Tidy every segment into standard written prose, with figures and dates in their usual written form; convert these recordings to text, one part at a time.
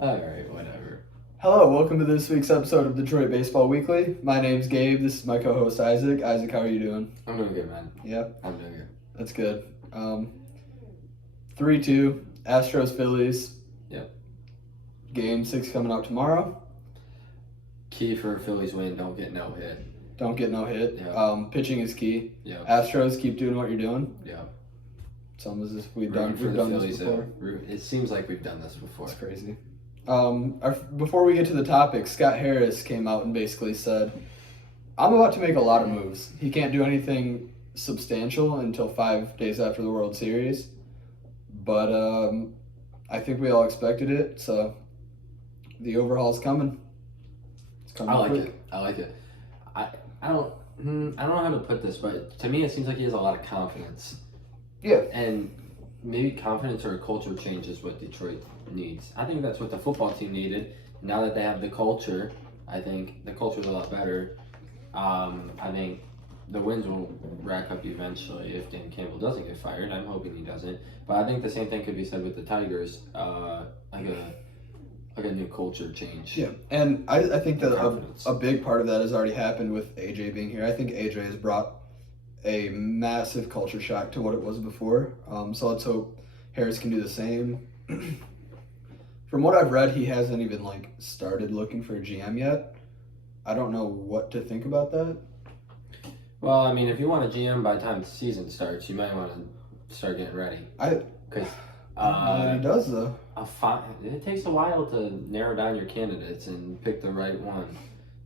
Alright, whatever. Hello, welcome to this week's episode of Detroit Baseball Weekly. My name's Gabe. This is my co-host Isaac. Isaac, how are you doing? I'm doing good, man. Yeah, I'm doing good. that's good. 3-2, Astros Phillies. Yep. Game 6 coming up tomorrow. Key for a Phillies win, don't get no hit. Don't get no hit. Yeah. Pitching is key. Yep. Astros, keep doing what you're doing. Yep. It's almost as if we've Rooting done Phillies, this before. It seems like we've done this before. It's crazy. Before we get to the topic, Scott Harris came out and basically said, I'm about to make a lot of moves. He can't do anything substantial until 5 days after the World Series. But I think we all expected it, so the overhaul's coming. It's coming I like quick. it. I don't know how to put this, but to me it seems like he has a lot of confidence. Yeah. And maybe confidence or a culture change is what Detroit needs. I think that's what the football team needed. Now that they have the culture, I think the culture's a lot better. I think the wins will rack up eventually if Dan Campbell doesn't get fired. I'm hoping he doesn't. But I think the same thing could be said with the Tigers, like a new culture change. Yeah, and I think that Confidence. a big part of that has already happened with AJ being here. I think AJ has brought a massive culture shock to what it was before. So let's hope Harris can do the same. From what I've read, he hasn't even started looking for a GM yet. I don't know what to think about that. Well, I mean, if you want a GM by the time the season starts, you might want to start getting ready. Because I don't know what he does though. it takes a while to narrow down your candidates and pick the right one.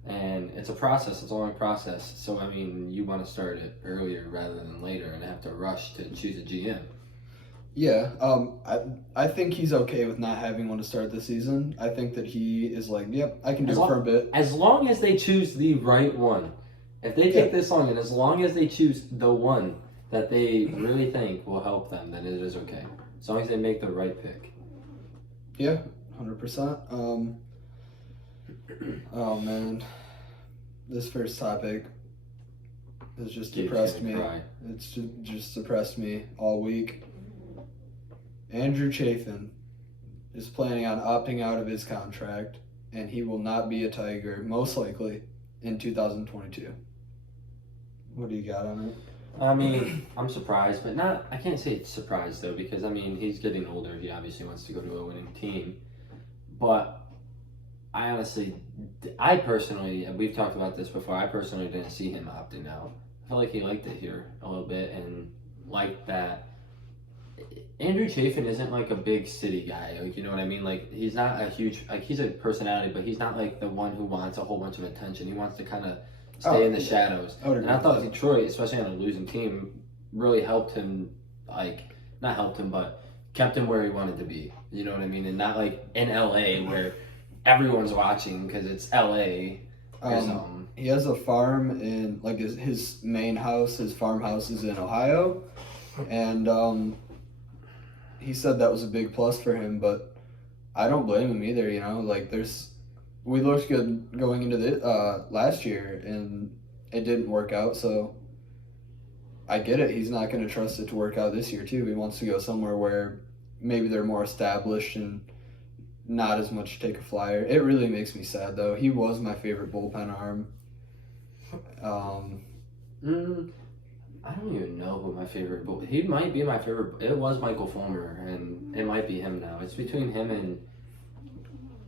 And it's a process. It's a long process. So, I mean, you want to start it earlier rather than later and have to rush to choose a GM. Yeah, I think he's okay with not having one to start the season. I think that he is like, yep, I can do it for a bit. As long as they choose the right one. If they take this long, and as long as they choose the one that they really think will help them, then it is okay. As long as they make the right pick. Yeah, 100%. Oh man, this first topic has just depressed me. It's just depressed me all week. Andrew Chafin is planning on opting out of his contract, and he will not be a Tiger, most likely, in 2022. What do you got on it? I mean, I'm surprised, but not. I can't say it's surprised though, because I mean he's getting older. He obviously wants to go to a winning team, but I personally, we've talked about this before. I personally didn't see him opting out. I felt like he liked it here a little bit and liked that. Andrew Chafin isn't like a big city guy, like, you know what I mean? Like, he's not a huge, like, he's a personality, but he's not like the one who wants a whole bunch of attention. He wants to kind of stay in the shadows. And I thought Detroit, especially on a losing team, really helped him, not helped him, but kept him where he wanted to be. You know what I mean? And not like in LA where everyone's watching because it's LA or something. He has a farm in, like, his main house, his farmhouse is in Ohio, and he said that was a big plus for him, but I don't blame him either, you know? Like, we looked good going into the last year, and it didn't work out, so I get it. He's not going to trust it to work out this year, too. He wants to go somewhere where maybe they're more established and not as much take a flyer. It really makes me sad, though. He was my favorite bullpen arm. I don't even know who my favorite, but he might be my favorite. It was Michael Fulmer, and it might be him now. It's between him and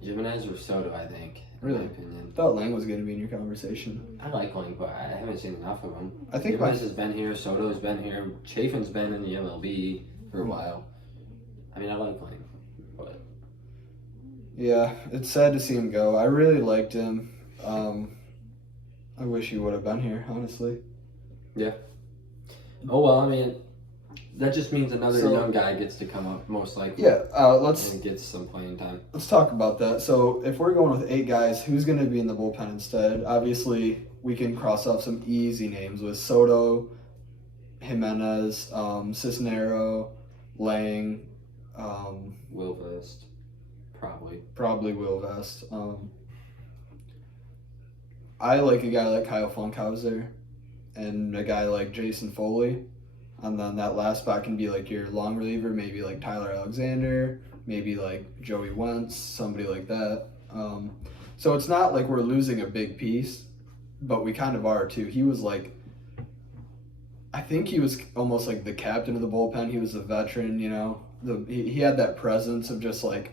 Jimenez or Soto, I think. Really? In my opinion. I thought Lang was going to be in your conversation. I like Lang, but I haven't seen enough of him. I think Jimenez has been here, Soto's been here, Chafin's been in the MLB for a while. I mean, I like Lang, but yeah, it's sad to see him go. I really liked him. I wish he would have been here, honestly. Yeah. Oh well, I mean, that just means another young guy gets to come up, most likely. Yeah, and gets some playing time. Let's talk about that. So if we're going with 8 guys, who's going to be in the bullpen instead? Obviously, we can cross off some easy names with Soto, Jimenez, Cisnero, Lang, Will Vest, probably. Probably Will Vest. I like a guy like Kyle Funkhauser and a guy like Jason Foley. And then that last spot can be like your long reliever, maybe like Tyler Alexander maybe like Joey Wentz, somebody like that. So it's not like we're losing a big piece, but we kind of are too. He was like, I think he was almost like the captain of the bullpen. He was a veteran, you know. He had that presence of just like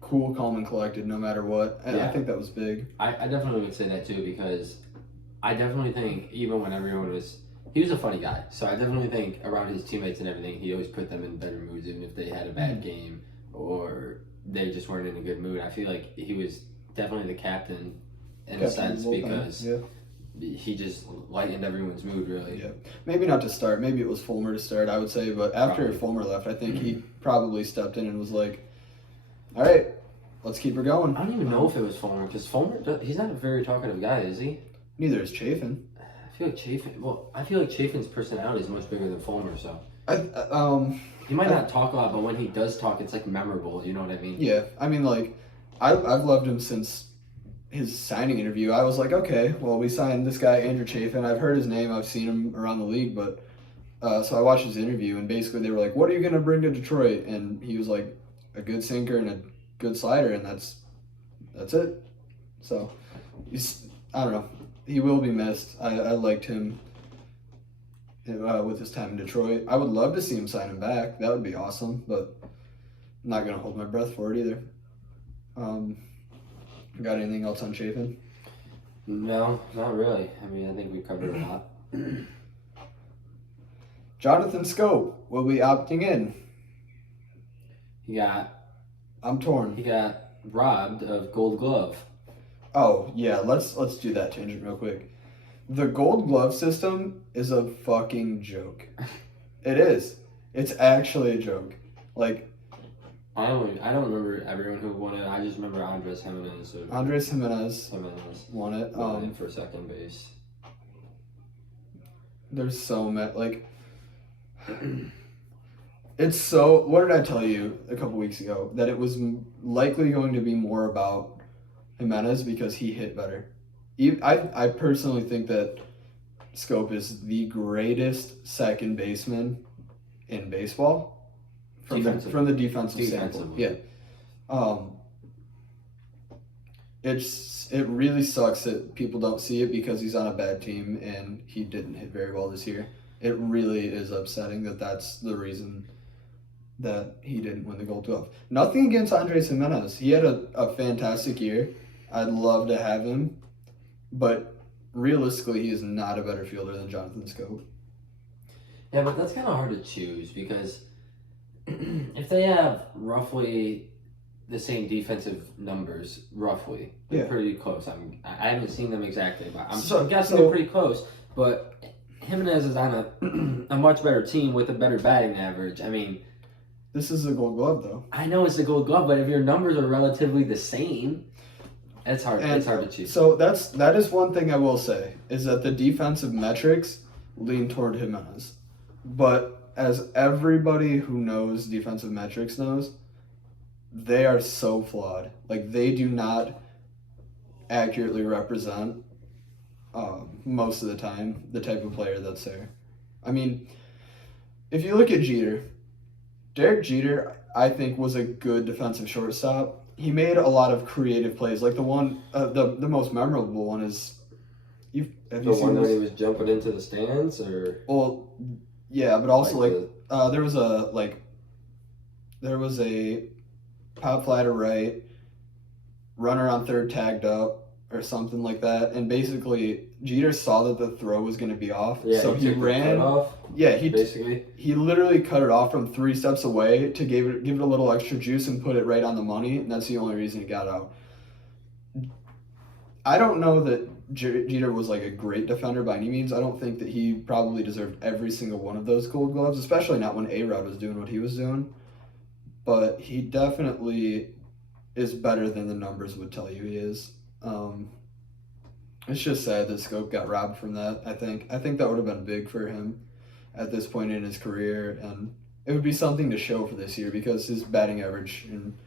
cool, calm, and collected no matter what. And I think that was big. I definitely would say that too, because I definitely think even when everyone was, he was a funny guy. So I definitely think around his teammates and everything, he always put them in better moods, even if they had a bad game or they just weren't in a good mood. I feel like he was definitely the captain in a sense because he just lightened everyone's mood, really. Yeah, maybe not to start. Maybe it was Fulmer to start, I would say. But after Fulmer left, I think he probably stepped in and was like, all right, let's keep her going. I don't even know if it was Fulmer, because Fulmer, he's not a very talkative guy, is he? Neither is Chafin. I feel like Chafin's personality is much bigger than Fulmer, so. He might not talk a lot, but when he does talk, it's like memorable, you know what I mean? Yeah, I mean, like, I've loved him since his signing interview. I was like, okay, well, we signed this guy, Andrew Chafin. I've heard his name, I've seen him around the league, but so I watched his interview, and basically they were like, what are you going to bring to Detroit? And he was like, a good sinker and a good slider, and that's it. So, I don't know. He will be missed. I liked him with his time in Detroit. I would love to see him sign him back. That would be awesome, but I'm not going to hold my breath for it either. Got anything else on Chafin? No, not really. I mean, I think we covered a lot. Jonathan Scope will be opting in. I'm torn. He got robbed of Gold Glove. Oh, yeah, let's do that tangent real quick. The Gold Glove system is a fucking joke. It is. It's actually a joke. Like, I don't remember everyone who won it. I just remember Andres Jimenez. Won it. For second base. There's so many, like, it's so, what did I tell you a couple weeks ago? That it was likely going to be more about Jimenez because he hit better. I personally think that Scope is the greatest second baseman in baseball from the defensive standpoint. Yeah. It really sucks that people don't see it because he's on a bad team and he didn't hit very well this year. It really is upsetting that that's the reason that he didn't win the Gold Glove. Nothing against Andres Jimenez. He had a fantastic year. I'd love to have him, but realistically, he is not a better fielder than Jonathan Scope. Yeah, but that's kind of hard to choose because if they have roughly the same defensive numbers, they're pretty close. I haven't seen them exactly, but I'm guessing they're pretty close. But Jimenez is on a much better team with a better batting average. I mean, this is the Gold Glove, though. I know it's the Gold Glove, but if your numbers are relatively the same, it's hard to choose. So that is one thing I will say, is that the defensive metrics lean toward Jimenez. But as everybody who knows defensive metrics knows, they are so flawed. Like, they do not accurately represent, most of the time, the type of player that's there. I mean, if you look at Derek Jeter, I think, was a good defensive shortstop. He made a lot of creative plays. Like the one, the most memorable one is, have you seen one this? where he was jumping into the stands, or? Well, yeah, but also there was a pop fly to right, runner on third tagged up or something like that, and basically Jeter saw that the throw was going to be off, so he ran. Yeah, he literally cut it off from 3 steps away to give it a little extra juice and put it right on the money, and that's the only reason he got out. I don't know that Jeter was like a great defender by any means. I don't think that he probably deserved every single one of those Gold Gloves, especially not when A-Rod was doing what he was doing. But he definitely is better than the numbers would tell you he is. It's just sad that Scope got robbed from that. I think that would have been big for him at this point in his career, and it would be something to show for this year because his batting average and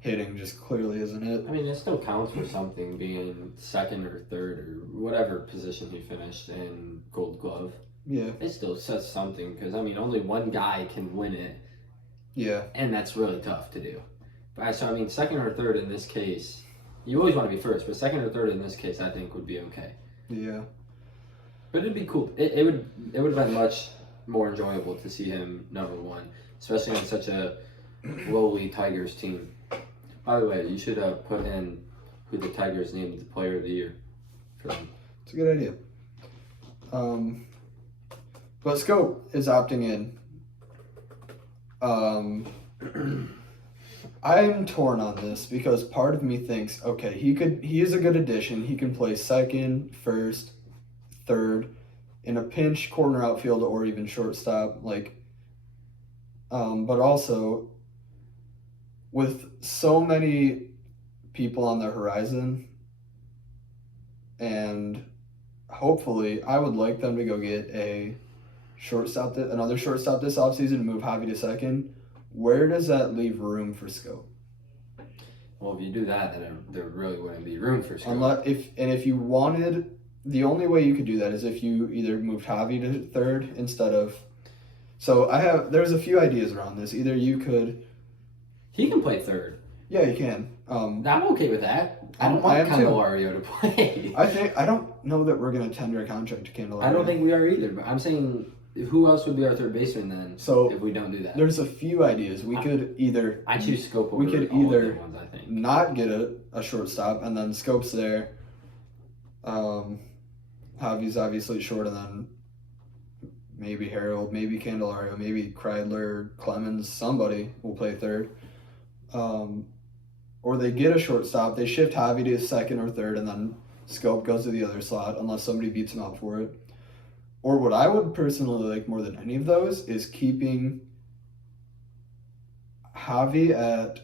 hitting just clearly isn't it. I mean, it still counts for something, being second or third or whatever position he finished in Gold Glove. Yeah. It still says something because, I mean, only one guy can win it. Yeah. and that's really tough to do. But so I mean, second or third in this case, you always want to be first, but second or third in this case, I think would be okay. Yeah. But it'd be cool. It would have been much more enjoyable to see him number one, especially on such a lowly Tigers team. By the way, you should put in who the Tigers named the Player of the Year for them. It's a good idea. But Scope is opting in. I'm torn on this because part of me thinks, okay, he is a good addition. He can play second, first, third, in a pinch, corner outfield, or even shortstop. But also with so many people on the horizon, and hopefully, I would like them to go get another shortstop this offseason and move Javi to second. Where does that leave room for Scope? Well, if you do that, then there really wouldn't be room for Scope. If you wanted, the only way you could do that is if you either moved Javi to third instead of. So there's a few ideas around this. Either you could. He can play third. Yeah, you can. I'm okay with that. I don't want Candelario to play. I don't know that we're gonna tender a contract to Candelario. I don't think we are either. But I'm saying, who else would be our third baseman then? So if we don't do that, there's a few ideas. We could either. I choose Scope. We could all either the ones, I think. not get a shortstop and then Scope's there. Javi's obviously short, and then maybe Harold, maybe Candelario, maybe Kreidler, Clemens, somebody will play third. Or they get a shortstop, they shift Javi to second or third, and then Scope goes to the other slot unless somebody beats him out for it. Or what I would personally like more than any of those is keeping Javi at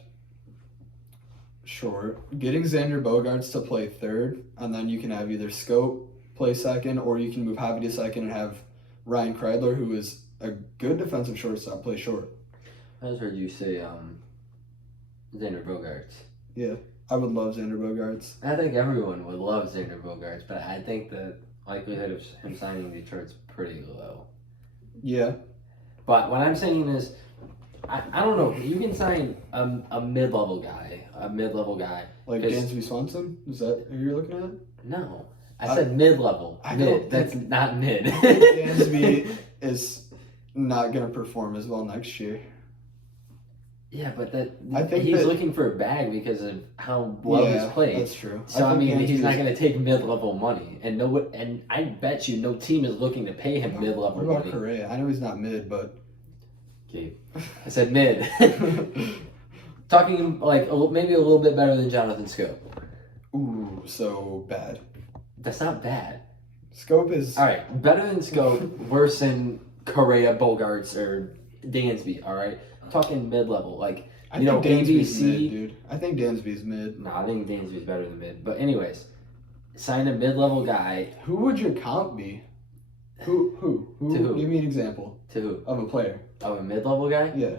short, getting Xander Bogaerts to play third, and then you can have either Scope play second, or you can move Javi to second and have Ryan Kreidler, who is a good defensive shortstop, play short. I just heard you say Xander Bogaerts. Yeah, I would love Xander Bogaerts. I think everyone would love Xander Bogaerts, but I think the likelihood of him signing Detroit's pretty low. Yeah. But what I'm saying is, I don't know. You can sign a mid-level guy. Like Dansby Swanson? Is that who you're looking at? No. I said mid-level. That's not mid. Dansby is not going to perform as well next year. Yeah, but he's looking for a bag because of how well he's played. That's true. So I mean, he's not going to take mid-level money, and I bet you no team is looking to pay him mid-level money. What about Correa? I know he's not mid, but okay, I said mid. Talking like maybe a little bit better than Jonathan Scope. Ooh, so bad. That's not bad. Scope is all right. Better than Scope, worse than Correa, Bogaerts, or Dansby. All right. Talking mid-level, like, I think Dansby's ABC. Mid, dude. I think Dansby's mid. No, I think Dansby's better than mid. But anyways, sign a mid-level guy. Who would your comp be? Who? To who? Give me an example. To who? Of a player. Of a mid-level guy? Yeah.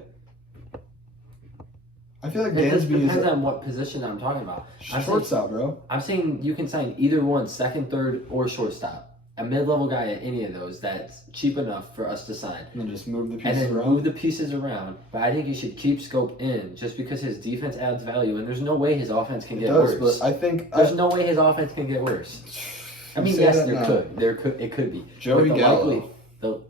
I feel like It Dansby depends on what position I'm talking about. Shortstop, bro. I'm saying you can sign either one, second, third, or shortstop. A mid-level guy at any of those that's cheap enough for us to sign. And then just move the pieces around. But I think you should keep Scope in just because his defense adds value, and there's no way his offense can get worse. But I think there's no way his offense can get worse. I mean, yes, there could. It could be. Joey Gallo. The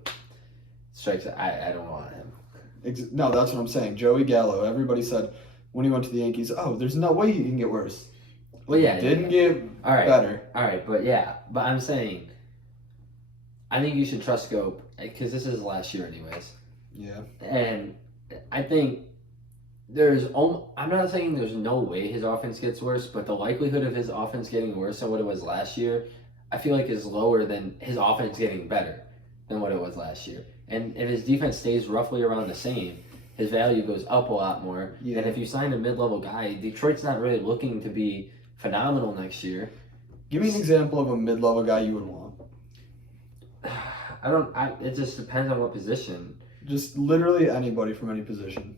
strikes. I don't want him. No, that's what I'm saying. Joey Gallo. Everybody said when he went to the Yankees, oh, there's no way he can get worse. Well, yeah, didn't get better. All right, but I'm saying. I think you should trust Scope because this is last year anyways. Yeah. And I think I'm not saying there's no way his offense gets worse, but the likelihood of his offense getting worse than what it was last year, I feel like is lower than his offense getting better than what it was last year. And if his defense stays roughly around the same, his value goes up a lot more. Yeah. And if you sign a mid-level guy, Detroit's not really looking to be phenomenal next year. Give me an example of a mid-level guy you would want. It just depends on what position. Just literally anybody from any position.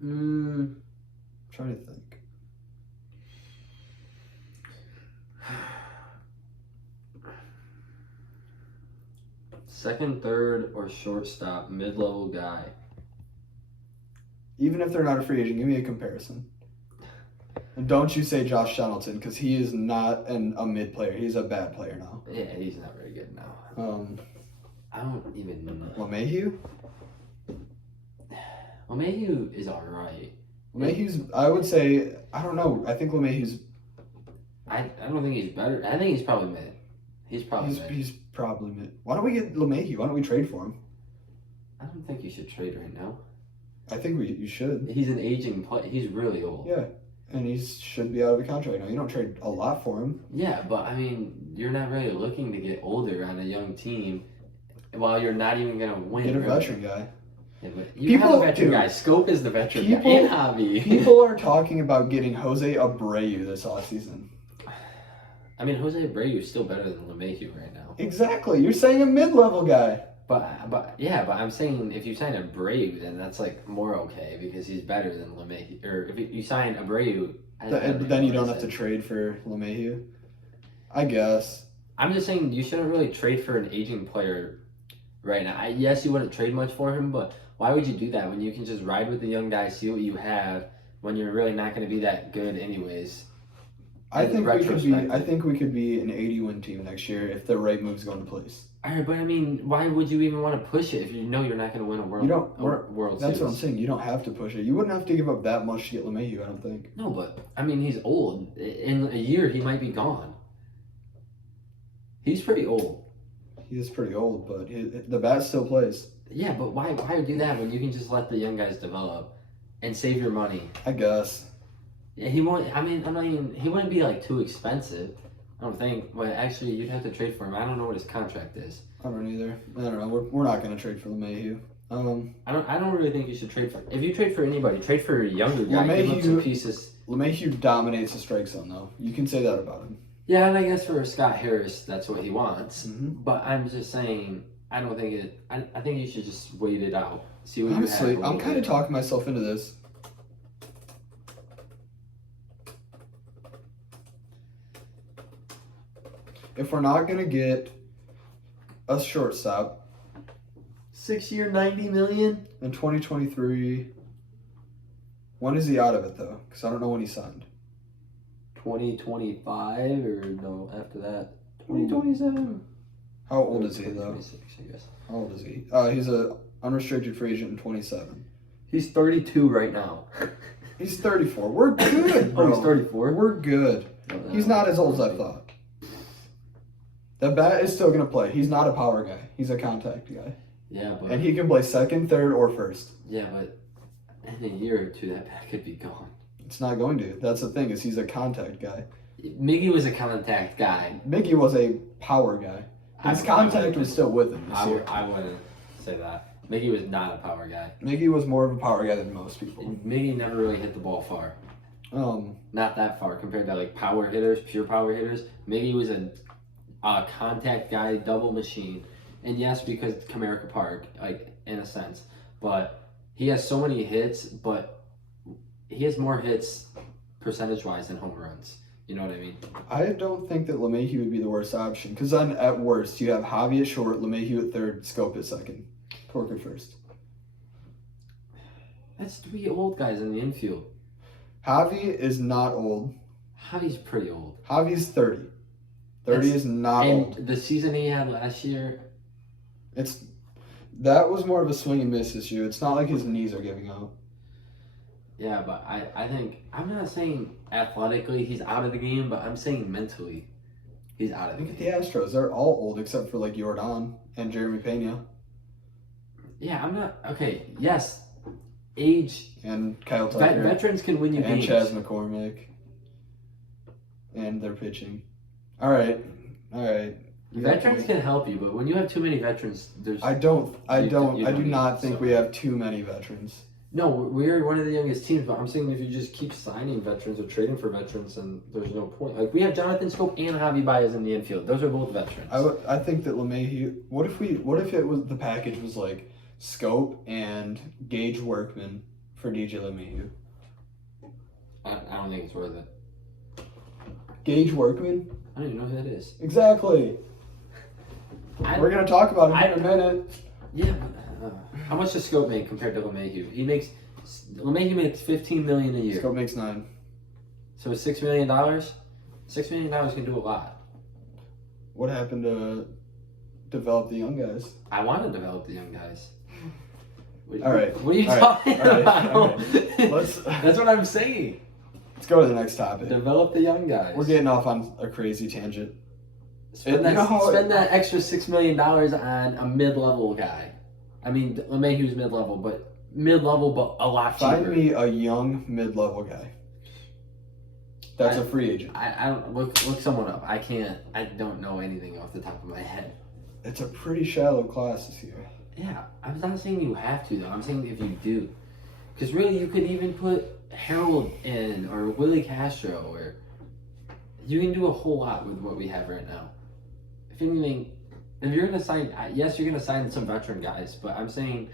I'm trying to think. Second, third, or shortstop, mid-level guy. Even if they're not a free agent, give me a comparison. And don't you say Josh Donaldson, because he is not a mid player. He's a bad player now. Yeah, he's not very good now. I don't even know. LeMahieu? LeMahieu is all right. LeMahieu's, I would say, I don't know. I think LeMahieu's. I don't think he's better. I think he's probably mid. He's probably mid. He's probably mid. Why don't we get LeMahieu? Why don't we trade for him? I don't think you should trade right now. I think you should. He's an aging player. He's really old. Yeah, and he should be out of the contract now. You don't trade a lot for him. Yeah, but I mean, you're not really looking to get older on a young team while you're not even going to win. Get a really. veteran guy. Yeah, but you have a veteran guy. Scope is the veteran guy. And Javi. People are talking about getting Jose Abreu this offseason. I mean, Jose Abreu is still better than LeMahieu right now. Exactly. You're saying a mid-level guy. But I'm saying if you sign Abreu, then that's like more okay because he's better than LeMahieu. Or if you sign Abreu, then you don't have to trade for LeMahieu. I guess. I'm just saying you shouldn't really trade for an aging player right now. Yes, you wouldn't trade much for him, but why would you do that when you can just ride with the young guy, see what you have when you're really not going to be that good anyways? I think we could be an 80-win team next year if the right moves go into place. All right, but I mean, why would you even want to push it if you know you're not going to win a World Series? That's what I'm saying. You don't have to push it. You wouldn't have to give up that much to get LeMahieu, I don't think. No, but I mean, he's old. In a year, he might be gone. He's pretty old. He is pretty old, but the bat still plays. Yeah, but why do that when you can just let the young guys develop and save your money? I guess. Yeah, he won't. I mean, he wouldn't be like too expensive. I don't think. But actually, you'd have to trade for him. I don't know what his contract is. I don't either. I don't know. We're not going to trade for LeMahieu. I don't really think you should trade for. If you trade for anybody, trade for a younger guy. Give up some pieces. LeMahieu dominates the strike zone, though. You can say that about him. Yeah, and I guess for Scott Harris, that's what he wants. Mm-hmm. But I'm just saying, I don't think it. I think you should just wait it out. See what Honestly, you have. I'm kind of talking myself into this. If we're not going to get a shortstop 6-year, $90 million in 2023, when is he out of it, though? Because I don't know when he signed. 2025 or no, after that 2027. How old is he, though? 26, I guess. How old is he? He's a unrestricted free agent in 27. He's 32 right now. He's 34. We're good, bro. Oh, he's 34? We're good. He's not as old as I thought. The bat is still going to play. He's not a power guy. He's a contact guy. Yeah, but... And he can play second, third, or first. Yeah, but in a year or two, that bat could be gone. It's not going to. That's the thing, is he's a contact guy. Miggy was a contact guy. Miggy was a power guy. His contact was still with him this year. I wouldn't say that. Miggy was not a power guy. Miggy was more of a power guy than most people. Miggy never really hit the ball far. Not that far compared to like power hitters, pure power hitters. Miggy was a contact guy, double machine. And yes, because Comerica Park, like in a sense. But he has so many hits, but he has more hits percentage-wise than home runs. You know what I mean? I don't think that LeMahieu would be the worst option. Because then at worst, you have Javi at short, LeMahieu at third, Scope at second, Torque at first. That's 3 old guys in the infield. Javi is not old. Javi's pretty old. Javi's 30. 30 is not old. And the season he had last year... That was more of a swing and miss issue. It's not like his knees are giving out. Yeah, but I think... I'm not saying athletically he's out of the game, but I'm saying mentally he's out of the game. Look at the Astros. They're all old except for like Jordan and Jeremy Pena. Yeah, I'm not... Okay, yes. Age... And Kyle Tucker. Veterans can win you and games. Chas McCormick. And their pitching. All right. Veterans can help you, but when you have too many veterans, there's... I do not think we have too many veterans. No, we're one of the youngest teams, but I'm saying if you just keep signing veterans or trading for veterans, then there's no point. Like, we have Jonathan Scope and Javi Baez in the infield. Those are both veterans. I think that LeMahieu... What if it was the package was like Scope and Gage Workman for DJ LeMahieu? I don't think it's worth it. Gage Workman? I don't even know who that is. Exactly. We're going to talk about him in a minute. Yeah, but how much does Scope make compared to LeMahieu? LeMahieu makes $15 million a year. Scope makes 9. So $6 million. $6 million can do a lot. What happened to develop the young guys? I want to develop the young guys. All right. What are you talking about? All right. That's what I'm saying. Let's go to the next topic. Develop the young guys. We're getting off on a crazy tangent. Spend that extra $6 million on a mid-level guy. I mean, LeMahieu's mid-level, but a lot cheaper. Find me a young mid-level guy. That's a free agent. I don't look someone up. I don't know anything off the top of my head. It's a pretty shallow class this year. Yeah, I'm not saying you have to though. I'm saying if you do, because really you could even put Harold in or Willie Castro, or you can do a whole lot with what we have right now. If anything, if you're gonna sign, yes, you're gonna sign some veteran guys, but I'm saying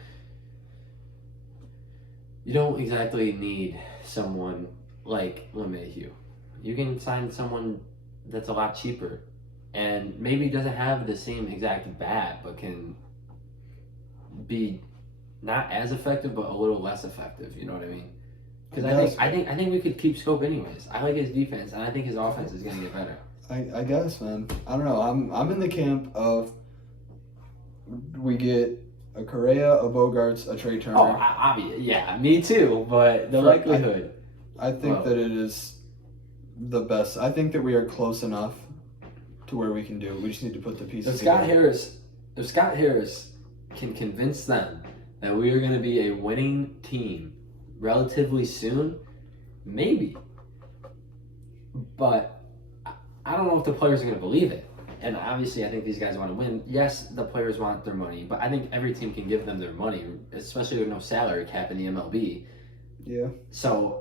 you don't exactly need someone like LeMahieu. You can sign someone that's a lot cheaper and maybe doesn't have the same exact bat, but can be not as effective, but a little less effective. You know what I mean? Because I think we could keep Scope anyways. I like his defense, and I think his offense is gonna get better. I guess, man. I don't know. I'm in the camp of we get a Correa, a Bogarts, a Trey Turner. Oh, yeah, me too. But the likelihood. I think that it is the best. I think that we are close enough to where we can do it. We just need to put the pieces together. If Scott Harris can convince them that we are going to be a winning team relatively soon, maybe. But I don't know if the players are going to believe it. And obviously, I think these guys want to win. Yes, the players want their money, but I think every team can give them their money, especially with no salary cap in the MLB. Yeah. So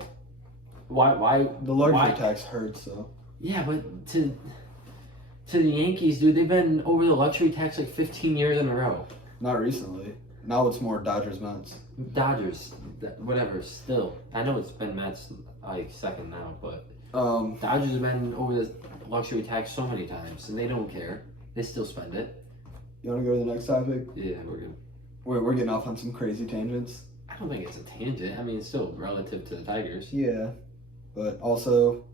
why the luxury tax hurts though. Yeah, but to the Yankees, dude, they've been over the luxury tax like 15 years in a row. Not recently. Now it's more Dodgers, Mets. Dodgers, whatever. Still, I know it's been Mets like second now, but Dodgers have been over the luxury tax so many times, and they don't care. They still spend it. You want to go to the next topic? Yeah, we're good. We're getting off on some crazy tangents. I don't think it's a tangent. I mean, it's still relative to the Tigers. Yeah, but also,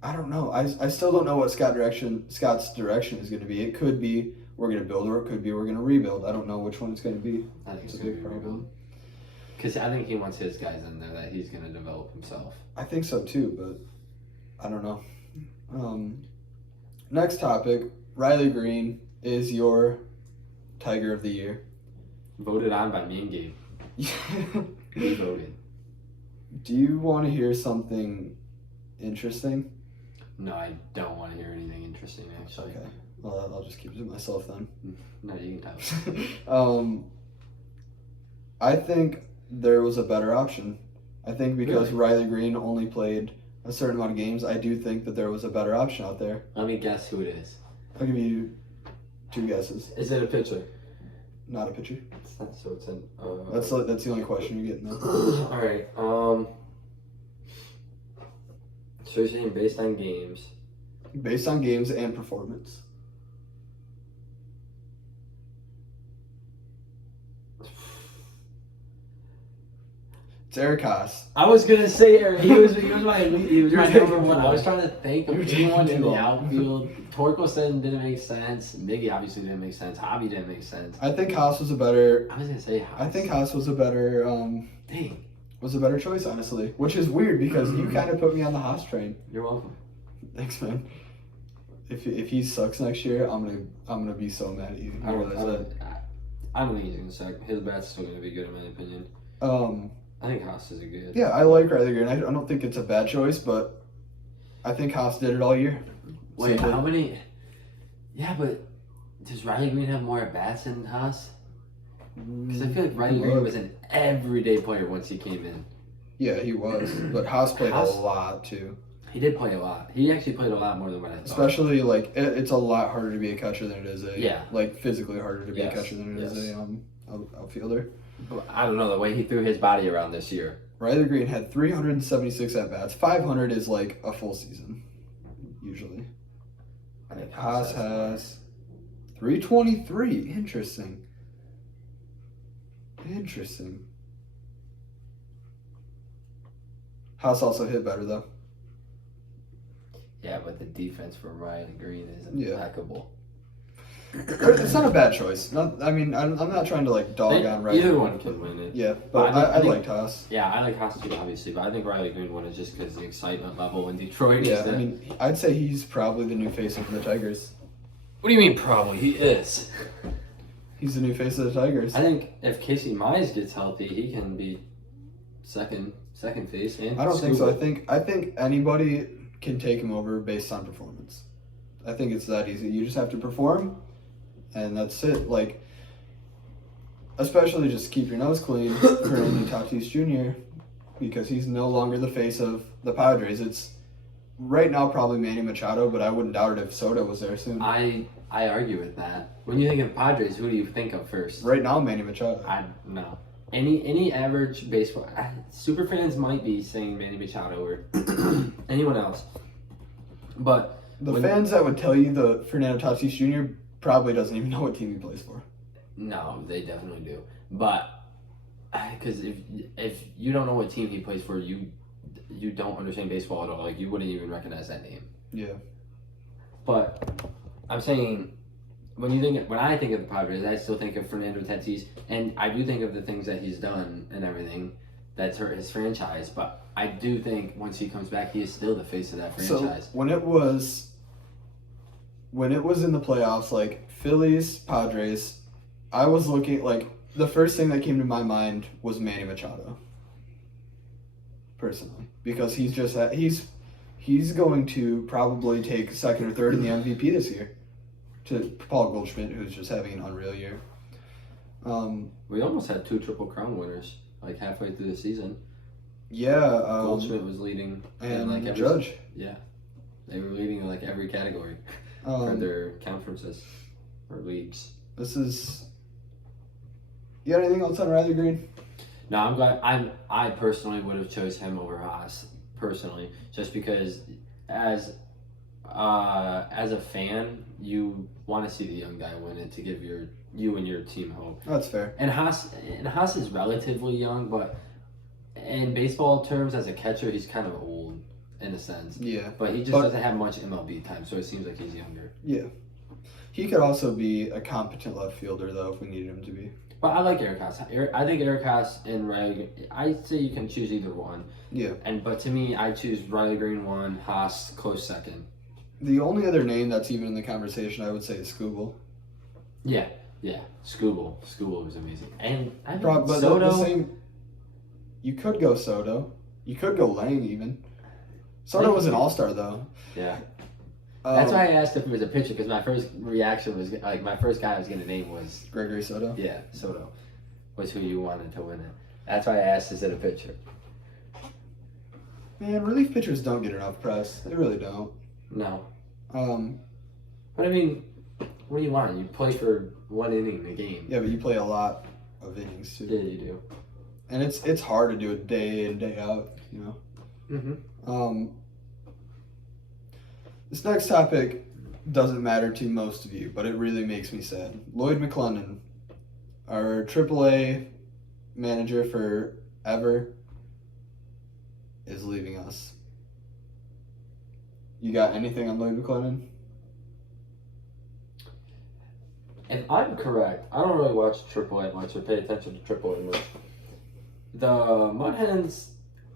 I don't know. I still don't know what Scott's direction is going to be. It could be we're going to build, or it could be we're going to rebuild. I don't know which one it's going to be. I think it's a big problem. Because I think he wants his guys in there that he's going to develop himself. I think so too, but I don't know. Next topic, Riley Green is your Tiger of the Year. Voted on by me and Gabe. We voted. Do you want to hear something interesting? No, I don't want to hear anything interesting, actually. Okay. Well, I'll just keep it to myself then. No, you can tell. I think there was a better option. I think because Riley Green only played a certain amount of games, I do think that there was a better option out there. Let me guess who it is. I'll give you 2 guesses. Is it a pitcher? Not a pitcher. It's not, so it's an... That's the only question you're getting, though. All right. So you're saying based on games? Based on games and performance. It's Eric Haas. I was gonna say Eric. He was my number one. I was trying to think of anyone in the outfield. Torkelson didn't make sense. Miggy obviously didn't make sense. Javi didn't make sense. I think Haas was a better. I was gonna say Haas. I think Haas was a better. Dang. Was a better choice, honestly. Which is weird because you kind of put me on the Haas train. You're welcome. Thanks, man. If he sucks next year, I'm gonna be so mad at you. I don't think he's gonna suck. His bat's still gonna be good in my opinion. I think Haas is a good. Yeah, I like Riley Green. I don't think it's a bad choice, but I think Haas did it all year. Wait, how many? Yeah, but does Riley Green have more at bats than Haas? Because I feel like Riley Green was an everyday player once he came in. Yeah, he was, but Haas played a lot too. He did play a lot. He actually played a lot more than what I thought. Especially like it's a lot harder to be a catcher than it is a like physically harder to be a catcher than it is a outfielder. I don't know the way he threw his body around this year. Riley Green had 376 at bats. 500 is like a full season, usually. I think Haas has 323. Interesting. Haas also hit better though. Yeah, but the defense for Riley Green is Yeah. impeccable. It's not a bad choice. I'm not trying to like dog on Riley. Either one can win it. Yeah, but I liked Haas. Yeah, I like Haas too, obviously, but I think Riley Green won it just because the excitement level in Detroit. Yeah, I mean, I'd say he's probably the new face of the Tigers. What do you mean probably? He is. He's the new face of the Tigers. I think if Casey Mize gets healthy, he can be second face. And I don't think so. I think anybody can take him over based on performance. I think it's that easy. You just have to perform, and that's it. Like, especially just keep your nose clean for Andy Tatis Jr. because he's no longer the face of the Padres. It's right now probably Manny Machado, but I wouldn't doubt it if Soto was there soon. I argue with that. When you think of Padres, who do you think of first? Right now, Manny Machado. No. Any average baseball super fans might be saying Manny Machado or anyone else, but the fans that would tell you the Fernando Tatis Jr. probably doesn't even know what team he plays for. No, they definitely do. But because if you don't know what team he plays for, you don't understand baseball at all. Like you wouldn't even recognize that name. Yeah. But I'm saying when I think of the Padres, I still think of Fernando Tatis, and I do think of the things that he's done and everything that's hurt his franchise. But I do think once he comes back, he is still the face of that franchise. So when it was in the playoffs, like Phillies, Padres, I was looking like the first thing that came to my mind was Manny Machado. Personally, because he's going to probably take second or third in the MVP this year to Paul Goldschmidt, who's just having an unreal year. We almost had 2 Triple Crown winners like halfway through the season. Yeah, Goldschmidt was leading, and like every, Judge. Yeah, they were leading in like every category for their conferences or leagues. You got anything else on Riley Green? No, I'm glad. I personally would have chose him over Haas personally, just because as a fan, you want to see the young guy win it to give you and your team hope. That's fair. And Haas is relatively young, but in baseball terms, as a catcher, he's kind of old in a sense. Yeah. But he just doesn't have much MLB time, so it seems like he's younger. Yeah. He could also be a competent left fielder, though, if we needed him to be. But I like Eric Haas. I think Eric Haas and Riley. I'd say you can choose either one. Yeah. But to me, I choose Riley Green 1, Haas close second. The only other name that's even in the conversation, I would say, is Skubal. Yeah. Skubal was amazing, and I mean, but Soto. The same. You could go Soto. You could go Lang even. Soto was an all-star though. Yeah. That's why I asked if it was a pitcher, because my first reaction was like my first guy I was gonna name was Gregory Soto. Yeah, Soto was who you wanted to win it. That's why I asked, is it a pitcher? Man, relief pitchers don't get enough press. They really don't. No. But I mean, what do you want? You play for 1 inning a game. Yeah, but you play a lot of innings too. Yeah, you do. And it's hard to do it day in, day out, you know. Mm-hmm. This next topic doesn't matter to most of you, but it really makes me sad. Lloyd McClellan, our AAA manager forever, is leaving us. You got anything on Lloyd McClellan? If I'm correct, I don't really watch AAA much or pay attention to AAA much. The Mud Hens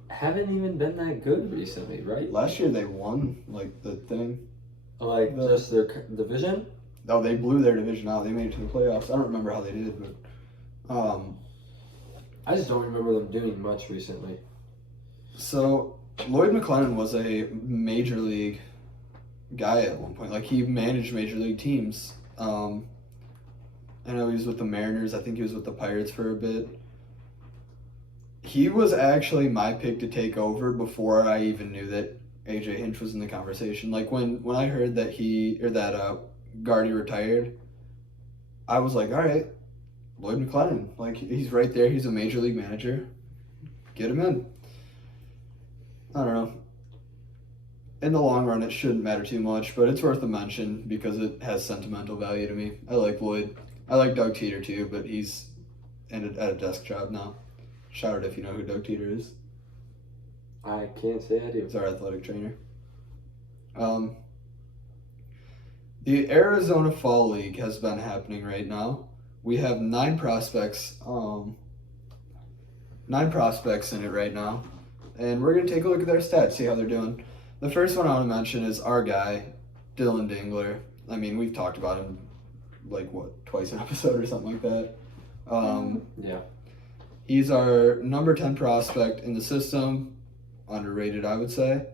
haven't even been that good recently, right? Last year they won, like, the thing. Just their division? Oh, they blew their division out. They made it to the playoffs. I don't remember how they did, but... I just don't remember them doing much recently. So, Lloyd McClellan was a major league guy at one point. Like, he managed major league teams. I know he was with the Mariners. I think he was with the Pirates for a bit. He was actually my pick to take over before I even knew that AJ Hinch was in the conversation. Like, when I heard that Gardy retired, I was like, all right, Lloyd McClellan. Like, he's right there. He's a major league manager. Get him in. I don't know. In the long run, it shouldn't matter too much, but it's worth a mention because it has sentimental value to me. I like Lloyd. I like Doug Teeter too, but he's at a desk job now. Shout out if you know who Doug Teeter is. I can't say I do. He's our athletic trainer. The Arizona Fall League has been happening right now. We have 9 prospects. 9 prospects in it right now, and we're gonna take a look at their stats, see how they're doing. The first one I want to mention is our guy, Dylan Dingler. I mean, we've talked about him like twice an episode or something like that. Yeah. He's our number 10 prospect in the system, underrated, I would say.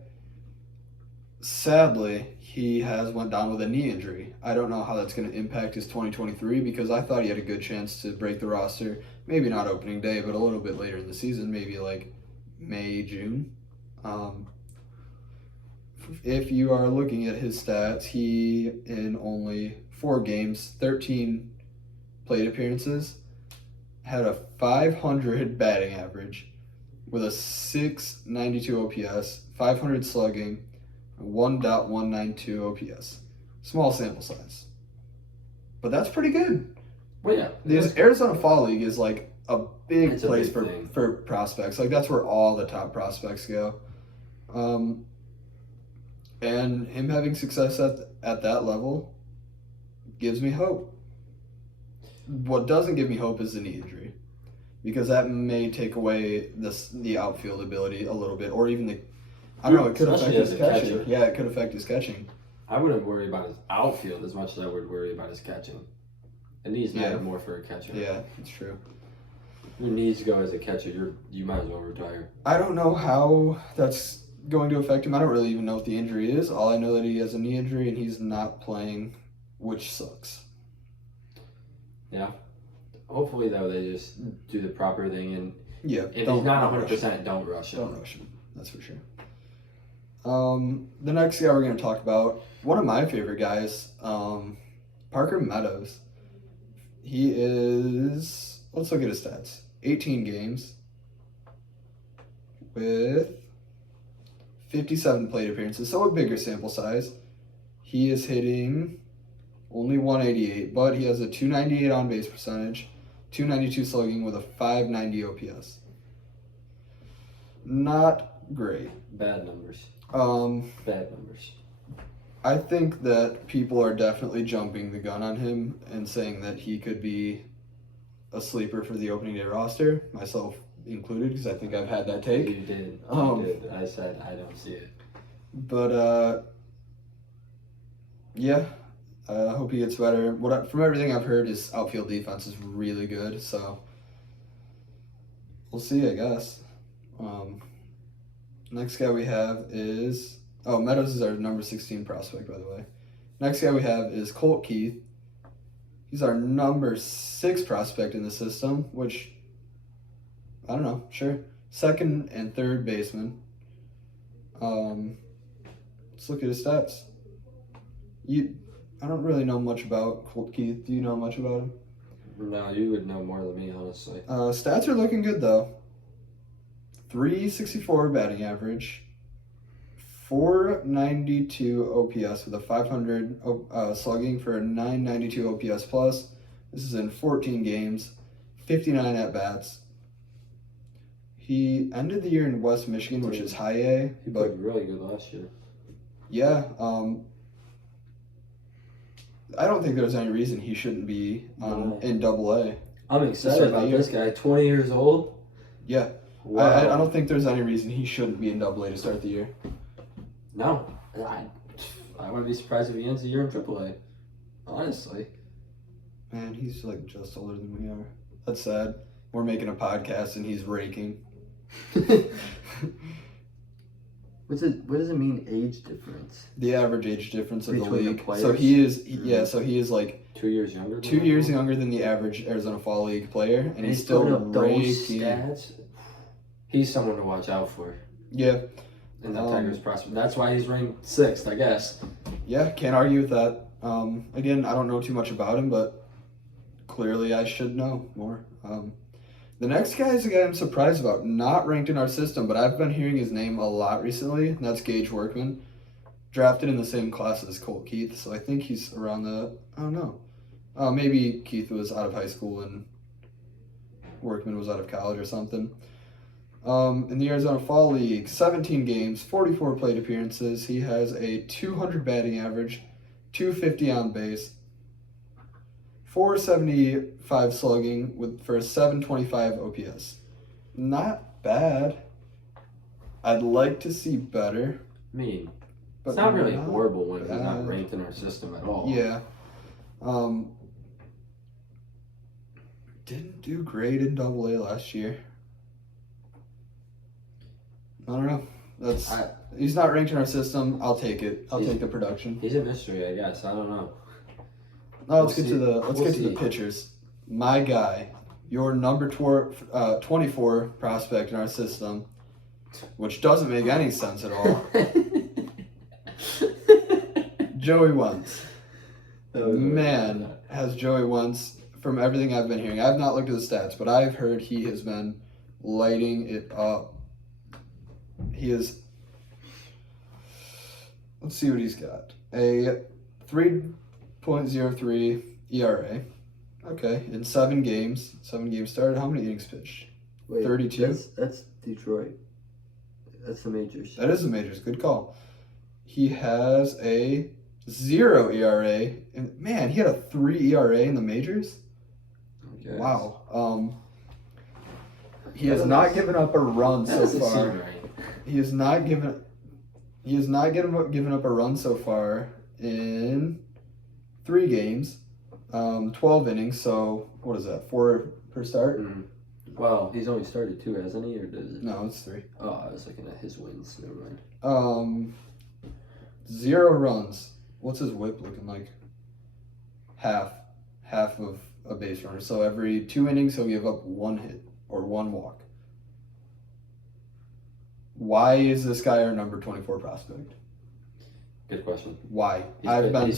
Sadly, he has went down with a knee injury. I don't know how that's going to impact his 2023 because I thought he had a good chance to break the roster. Maybe not opening day, but a little bit later in the season, maybe like May, June. If you are looking at his stats, he in only 4 games, 13 plate appearances, had a 500 batting average with a 692 OPS, 500 slugging, 1.192 OPS. Small sample size. But that's pretty good. Well, yeah. The Arizona Fall League is like a big It's a place big thing. for prospects. Like that's where all the top prospects go. And him having success at that level gives me hope. What doesn't give me hope is the knee injury, because that may take away the outfield ability a little bit, or even I don't know. It could affect Especially his as a catching. catcher. Yeah, it could affect his catching. I wouldn't worry about his outfield as much as I would worry about his catching. The knees matter more for a catcher. Yeah, it's true. Your knees go as a catcher, you might as well retire. I don't know how that's going to affect him. I don't really even know what the injury is. All I know that he has a knee injury and he's not playing, which sucks. Yeah. Hopefully, though, they just do the proper thing, and Yeah, if he's not 100%, don't rush him. Don't rush him. That's for sure. The next guy we're going to talk about, one of my favorite guys, Parker Meadows. He is, let's look at his stats. 18 games with 57 plate appearances, so a bigger sample size. He is hitting only 188, but he has a 298 on base percentage, 292 slugging with a 590 OPS. Not great. Bad numbers. Bad numbers. I think that people are definitely jumping the gun on him and saying that he could be a sleeper for the opening day roster, myself included, because I think I've had that take. You did. You did. I said I don't see it. But, yeah, I hope he gets better. From everything I've heard, his outfield defense is really good, so we'll see, I guess. Next guy we have is... Oh, Meadows is our number 16 prospect, by the way. Next guy we have is Colt Keith. He's our number 6 prospect in the system, which, I don't know, sure. Second and third baseman. Let's look at his stats. I don't really know much about Colt Keith. Do you know much about him? No, you would know more than me, honestly. Stats are looking good, though. 364 batting average, 492 OPS with a 500 slugging for a 992 OPS plus. This is in 14 games, 59 at bats. He ended the year in West Michigan, which is high A. He played really good last year. Yeah, I don't think there's any reason he shouldn't be in Double A. I'm excited about this guy. 20 years old. Yeah. Wow. I don't think there's any reason he shouldn't be in Double A to start the year. No, I wouldn't be surprised if he ends the year in AAA. Honestly. Man, he's like just older than we are. That's sad. We're making a podcast and he's raking. What does it mean, age difference? The average age difference of Between the the league. players? So he is, so he is like 2 years younger. 2 years younger than the average Arizona Fall League player, and he's still putting up those raking. stats. He's someone to watch out for. Yeah. In the Tigers prospect. That's why he's ranked 6th, I guess. Yeah, can't argue with that. Again, I don't know too much about him, but clearly I should know more. The next guy is a guy I'm surprised about, not ranked in our system, but I've been hearing his name a lot recently, and that's Gage Workman. Drafted in the same class as Colt Keith, so I think he's around I don't know. Maybe Keith was out of high school and Workman was out of college or something. In the Arizona Fall League, 17 games, 44 plate appearances. He has a 200 batting average, 250 on base, 475 slugging for a 725 OPS. Not bad. I'd like to see better. I mean, But it's not really horrible when he's bad. not ranked in our system at all. Yeah. Didn't do great in Double-A last year. I don't know. He's not ranked in our system. I'll take it. I'll take the production. He's a mystery, I guess. I don't know. Now let's get to the pitchers. My guy, your number 24 prospect in our system, which doesn't make any sense at all. Joey Wentz. Man, has Joey Wentz, from everything I've been hearing, I've not looked at the stats, but I've heard he has been lighting it up. He is, let's see what he's got. A 3.03 ERA. Okay, in 7 games. 7 games started. How many innings pitched? Wait, 32? That's Detroit. That's the majors. That is the majors. Good call. He has a 0 ERA. And man, he had a 3 ERA in the majors? Okay. Wow. He has not given up a run so far. Right. He has not given up a run so far in 3 games. 12 innings, so what is that? 4 per start? Well, he's only started 2, hasn't he? Or does it? No, it's 3. Oh, I was looking at his wins. Never mind. 0 runs. What's his whip looking like? Half of a base runner. So every 2 innings, he'll give up 1 hit or 1 walk. Why is this guy our number 24 prospect? Good question. Why? I've been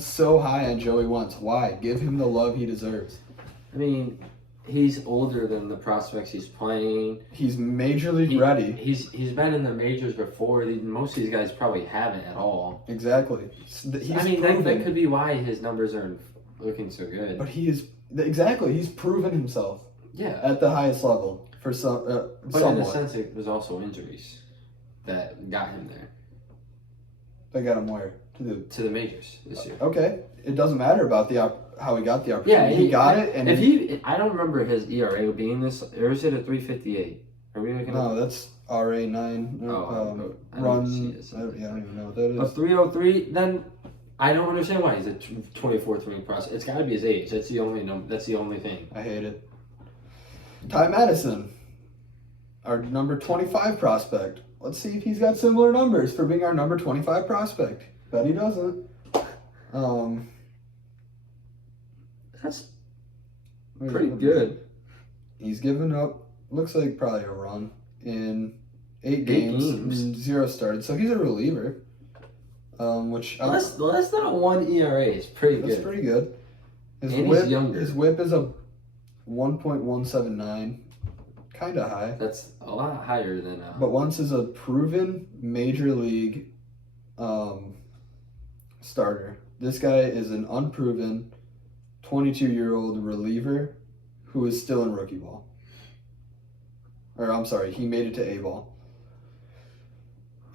so high on Joey Wentz. Why? Give him the love he deserves. I mean, he's older than the prospects he's playing. He's major league ready. He's been in the majors before. Most of these guys probably haven't at all. Exactly. That could be why his numbers aren't looking so good. But he's proven himself. Yeah. At the highest level for some. But somewhat. in a sense, it was also injuries that got him there. They got him where? To the majors this year. Okay, it doesn't matter about how he got the opportunity. Yeah, he got it, and I don't remember his ERA being this, or is it a 3.58? Are we looking? No, that's RA9. Runs. I don't even know what that is. A 3.03. Then I don't understand why he's a 24th ranked prospect. It's got to be his age. That's the only That's the only thing. I hate it. Ty Madison, our number 25 prospect. Let's see if he's got similar numbers for being our number 25 prospect. Bet he doesn't. That's pretty good. He's given up, looks like probably a run in 8 games. 0 started. So he's a reliever. Which less than a 1 ERA is pretty good. That's pretty good. He's younger. His whip is a 1.179. Kind of high. That's a lot higher than. But Wentz is a proven major league starter. This guy is an unproven 22-year-old reliever who is still in rookie ball. Or I'm sorry, he made it to A ball.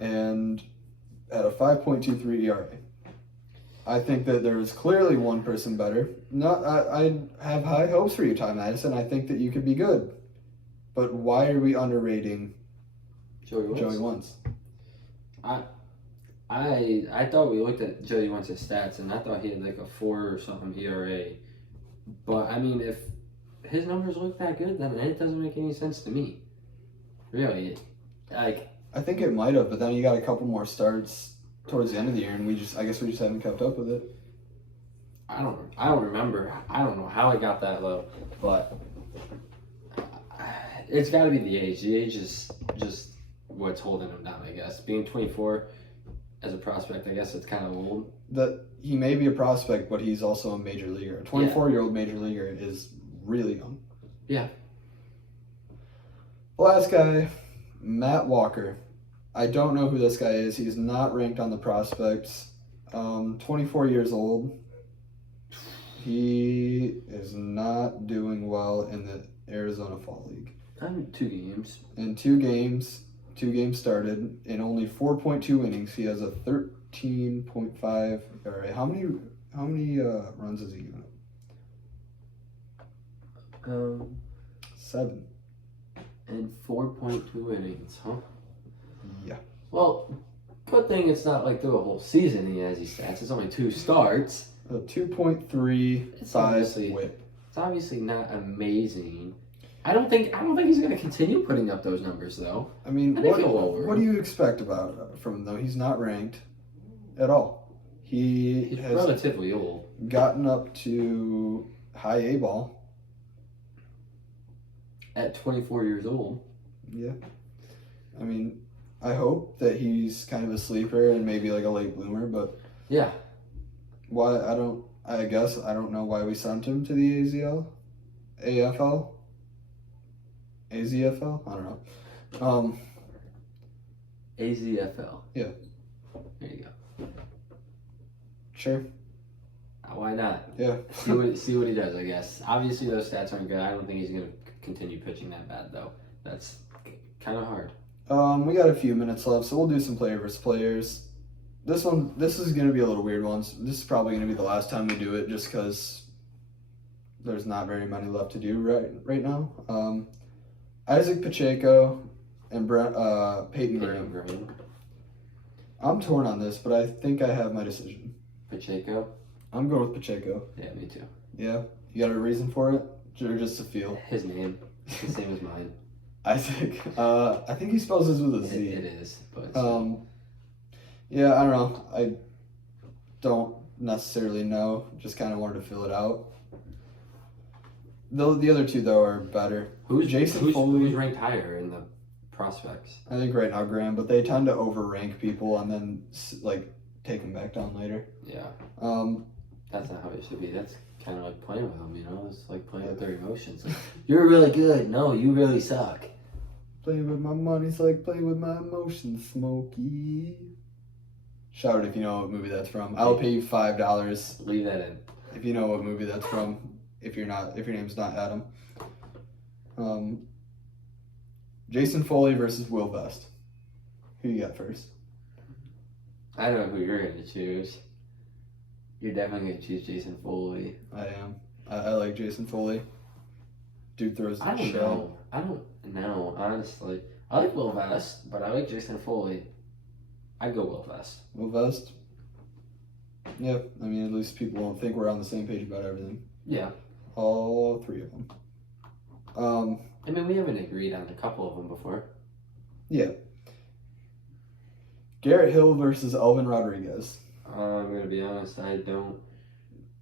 And at a 5.23 ERA. I think that there is clearly one person better. I have high hopes for you, Ty Madison. I think that you could be good. But why are we underrating Joey Wentz? I thought we looked at Joey Wentz's stats, and I thought he had like a 4 or something ERA. But I mean, if his numbers look that good, then it doesn't make any sense to me. Really, like. I think it might have, but then you got a couple more starts towards the end of the year, and I guess we just haven't kept up with it. I don't remember. I don't know how it got that low, but. It's got to be the age. The age is just what's holding him down, I guess. Being 24 as a prospect, I guess it's kind of old. That he may be a prospect, but he's also a major leaguer. A 24-year-old major leaguer is really young. Yeah. Last guy, Matt Walker. I don't know who this guy is. He's not ranked on the prospects. 24 years old. He is not doing well in the Arizona Fall League. 2 games. In 2 games started in only 4.2 innings. He has a 13.5 ERA. How many runs has he given up? 7. And 4.2 innings, huh? Yeah. Well, good thing it's not like through a whole season he has these stats. It's only 2 starts. A 2.35 whip. It's obviously not amazing. I don't think he's going to continue putting up those numbers though. I mean, I think he'll over. what do you expect from him though? He's not ranked at all. He's has relatively old. gotten up to high A ball At 24 years old. Yeah. I mean, I hope that he's kind of a sleeper and maybe like a late bloomer, but yeah. Why I guess I don't know why we sent him to the AZFL. AZFL? I don't know. AZFL. Yeah. There you go. Sure. Why not? Yeah. see what he does, I guess. Obviously those stats aren't good. I don't think he's going to continue pitching that bad though. That's kind of hard. We got a few minutes left, so we'll do some player versus players. This is going to be a little weird one. This is probably going to be the last time we do it just because there's not very many left to do right now. Isaac Pacheco and Peyton Graham. I'm torn on this, but I think I have my decision. Pacheco? I'm going with Pacheco. Yeah, me too. Yeah? You got a reason for it? Or just a feel? His name. The same as mine. Isaac. I think he spells his with a Z. It is, but... Yeah, I don't know. I don't necessarily know. Just kind of wanted to fill it out. The other two, though, are better. Who's ranked higher in the prospects? I think right now Graham, but they tend to overrank people and then like take them back down later. Yeah. That's not how it should be. That's kind of like playing with them, you know? It's like playing with their emotions. Like, you're really good. No, you really suck. Playing with my money's like playing with my emotions, Smokey. Shout it if you know what movie that's from. I'll pay you $5. Leave that in. If you know what movie that's from. If your name's not Adam. Jason Foley versus Will Vest. Who you got first? I know who you're gonna choose. You're definitely gonna choose Jason Foley. I am. I like Jason Foley. Dude throws the I don't know, honestly. I like Will Vest, but I like Jason Foley. I'd go Will Vest. Will Vest? Yeah, I mean, at least people won't think we're on the same page about everything. Yeah. All three of them. I mean, we haven't agreed on a couple of them before. Yeah. Garrett Hill versus Elvin Rodriguez. I'm going to be honest, I don't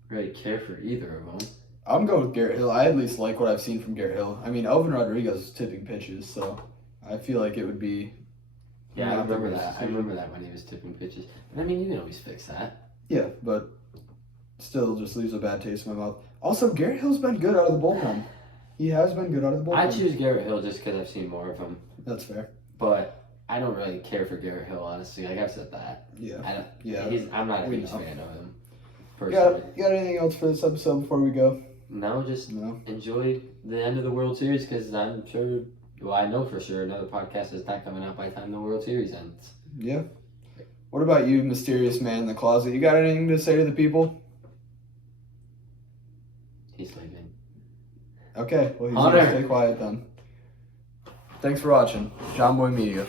really care for either of them. I'm going with Garrett Hill. I at least like what I've seen from Garrett Hill. I mean, Elvin Rodriguez is tipping pitches, so I feel like it would be... Yeah, I remember that. I remember that when he was tipping pitches. But I mean, you can always fix that. Yeah, but still just leaves a bad taste in my mouth. Also, Garrett Hill's been good out of the bullpen. He has been good out of the bullpen. I choose Garrett Hill just because I've seen more of him. That's fair. But I don't really care for Garrett Hill, honestly. Like I've said that. Yeah. I'm not a huge fan of him. Personally. You got anything else for this episode before we go? No, enjoy the end of the World Series because I'm sure, well, I know for sure another podcast is not coming out by the time the World Series ends. Yeah. What about you, mysterious man in the closet? You got anything to say to the people? He's sleeping. Okay, well, he's going to stay quiet then. Thanks for watching. John Boy Media.